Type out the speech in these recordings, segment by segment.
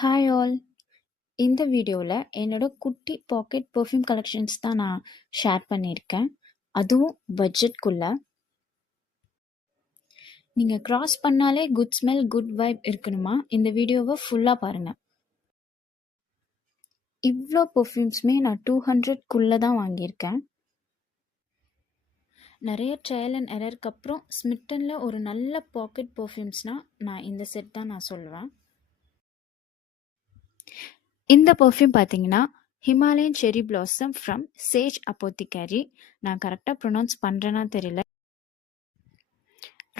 Hi all. இந்த வீடியோல என்னோட குட்டி பாக்கெட் பெர்ஃப்யூம் கலெக்ஷன்ஸ் தான் நான் ஷேர் பண்ணியிருக்கேன். அதுவும் பட்ஜெட்குள்ள. நீங்க கிராஸ் பண்ணாலே குட் ஸ்மெல், குட் வைப் இருக்கணுமா? இந்த வீடியோவை ஃபுல்லா பாருங்க. இவ்ளோ பெர்ஃப்யூம்ஸுமே நான் 200க்குள்ள தான் வாங்கியிருக்கேன். நிறைய ட்ரையல் அண்ட் எரருக்கு அப்புறம் ஸ்மிட்டன்ல ஒரு நல்ல பாக்கெட் பெர்ஃப்யூம்ஸ்னா நான் இந்த செட் தான் நான் சொல்லுவேன். இந்த பெர்ஃப்யூம் பார்த்தீங்கன்னா Himalayan cherry blossom from Sage Apothecary. நான் கரெக்டாக ப்ரொனவுன்ஸ் பண்ணுறேன்னா தெரியல.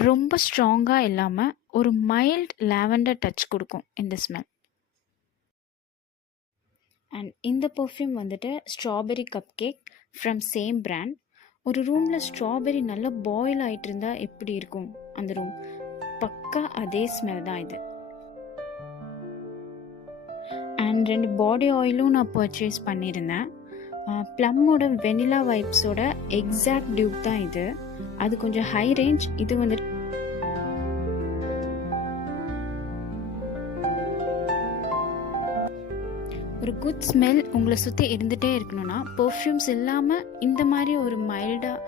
ரொம்ப ஸ்ட்ராங்காக இல்லாமல் ஒரு மைல்ட் லாவெண்டர் டச் கொடுக்கும் இந்த ஸ்மெல். அண்ட் இந்த பெர்ஃப்யூம் வந்துட்டு strawberry cup cake from same brand. ஒரு ரூமில் ஸ்ட்ராபெரி நல்லா பாயில் ஆகிட்டு இருந்தால் எப்படி இருக்கும் அந்த ரூம், பக்கா அதே ஸ்மெல் தான் இது. அண்ட் 2 பாடி ஆயிலும் நான் பர்ச்சேஸ் பண்ணியிருந்தேன். ப்ளம்மோட வெனிலா வைப்ஸோட எக்ஸாக்ட் டியூப் தான் இது. அது கொஞ்சம் ஹை ரேஞ்ச். இது வந்துட்டு ஒரு குட் ஸ்மெல் உங்களை சுற்றி இருந்துகிட்டே இருக்கணும்னா பெர்ஃப்யூம்ஸ் இல்லாமல் இந்த மாதிரி ஒரு மைல்டாக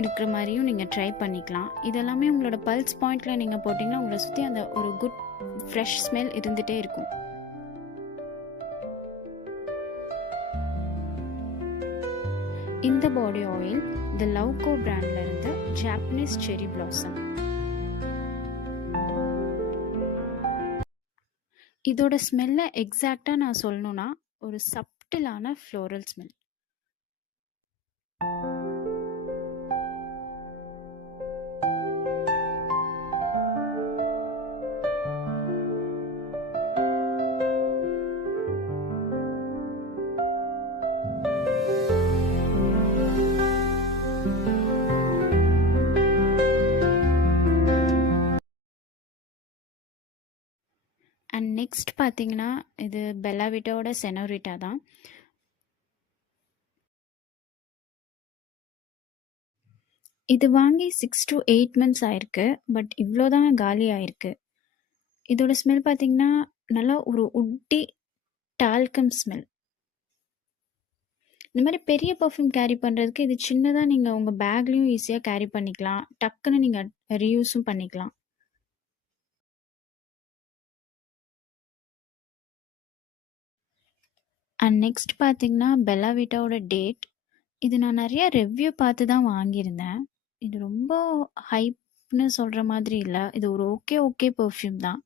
இருக்கிற மாதிரியும் நீங்கள் ட்ரை பண்ணிக்கலாம். இதெல்லாமே உங்களோட பல்ஸ் பாயிண்டில் நீங்கள் போட்டிங்கன்னா உங்களை சுற்றி அந்த ஒரு குட் ஃப்ரெஷ் ஸ்மெல் இருந்துகிட்டே இருக்கும். இந்த பாடி ஆயில் த லவ்கோ பிராண்ட்ல இருந்து ஜாப்பனீஸ் செரி பிளாசம். இதோட ஸ்மெல்லை எக்ஸாக்டாக நான் சொல்லணும்னா ஒரு சப்டிலான ஃப்ளோரல் ஸ்மெல். அண்ட் நெக்ஸ்ட் பார்த்தீங்கன்னா இது பெல்லாவிட்டாவோட செனோரிட்டா தான். இது வாங்கி 6 to 8 months ஆயிருக்கு. பட் இவ்வளோ தான் காலி ஆயிருக்கு. இதோட ஸ்மெல் பார்த்தீங்கன்னா நல்லா ஒரு உட்டி டால்கம் ஸ்மெல். இந்த மாதிரி பெரிய பர்ஃப்யூம் கேரி பண்ணுறதுக்கு இது சின்னதாக நீங்கள் உங்கள் பேக்லேயும் ஈஸியாக கேரி பண்ணிக்கலாம். டக்குன்னு நீங்கள் ரீயூஸும் பண்ணிக்கலாம். அண்ட் நெக்ஸ்ட் பார்த்தீங்கன்னா பெல்லாவிட்டாவோட டேட். இது நான் நிறைய ரிவ்யூ பார்த்து தான் வாங்கியிருந்தேன். இது ரொம்ப ஹைப்னு சொல்கிற மாதிரி இல்லை. இது ஒரு ஓகே பெர்ஃப்யூம் தான்.